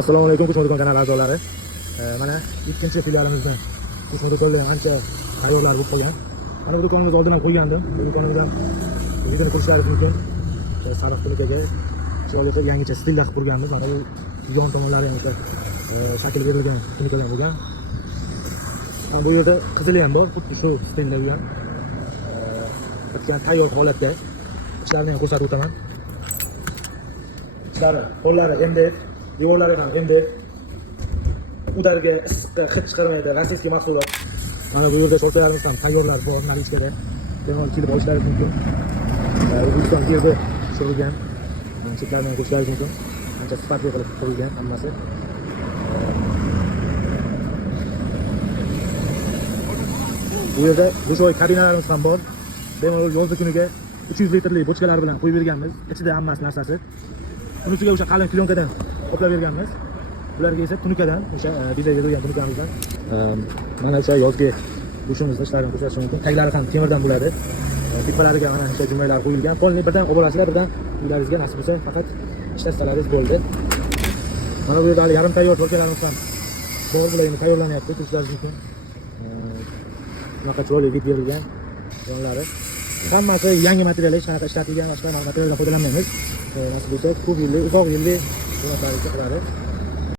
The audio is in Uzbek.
Assalomu alaykum Kuchmo'dikon kanali a'zolari. Mana ikkinchi filialimizdan Kuchmo'dikonda ancha tayyorlar bo'lib qolgan. Mana bu do'konimizni oldin ham qo'ygandim. Bu do'konimizdan videoni ko'rishlaringiz mumkin. Sariq tunikaga chiroyli yangicha stilda qilib qurganmiz. Mana bu yon tomonlari ham shakl berilgan tunikadan bo'lgan. Bu yerda qizili ham bor, xuddi shu stilda bo'lgan. Bitgan tayyor holatda. Ishlarini ham ko'rsatib o'taman. Ishlari, qo'llari MDF, devorlari ham MDF. Udarga issiqqa hid chiqarmaydi, rossiyskiy mahsulot. Mana bu yerda shortalarimiz ham tayyorlar bor, nalichkada. Bemalol kelib olishlaringiz mumkin. O'zbekiston yerda tushirilgan. Mana cheklarini ham ko'rishlaringiz mumkin. Ancha sifatli qilib qurilgan hammasi. Bu yerda bo'shoy kabinalarimiz ham bor. Bemalol yozda kuniga 300 litrli bochkalar bilan qo'yib berganmiz. Ichida hammasi narsasi. Unisiga o'sha qalin plyonkadan qoplab berganmiz. Bularga esa tunikadan, o'sha bizga bergan tunikamizdan. Mana o'sha yozgi dushimizda ishlarini ko'rsatish mumkin. Taglari ham temirdan bo'ladi. Tepalariga mana o'sha jumaylar qo'yilgan. Polni birdan olib olasizlar, birdan uylaringizga nasib bo'lsa faqat ishlatsangiz bo'ldi. Mana bu yerda hali yarim tayyor torkalarimiz ham bor, bularni tayyorlanyapti, ko'rishlaringiz mumkin. Bunaqa chiroyli vid berilgan yonlari. Hammasi yangi material, hech qanaqa ishlatilgan boshqa materialdan foydalanmaymiz. Nasib bo'lsa ko'p yillik, uzoq yillik bu narsalarni qiladi.